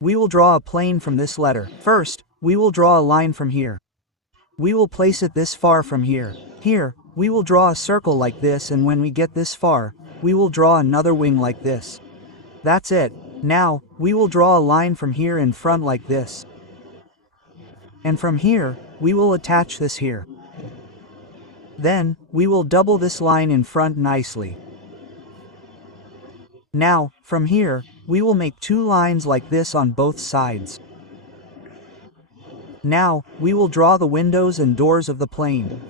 We will draw a plane from this letter. First, we will draw a line from here. We will place it this far from here. Here, we will draw a circle like this, and when we get this far, we will draw another wing like this. That's it. Now, we will draw a line from here in front like this. And from here, we will attach this here. Then, we will double this line in front nicely. Now, from here, we will make two lines like this on both sides. Now, we will draw the windows and doors of the plane.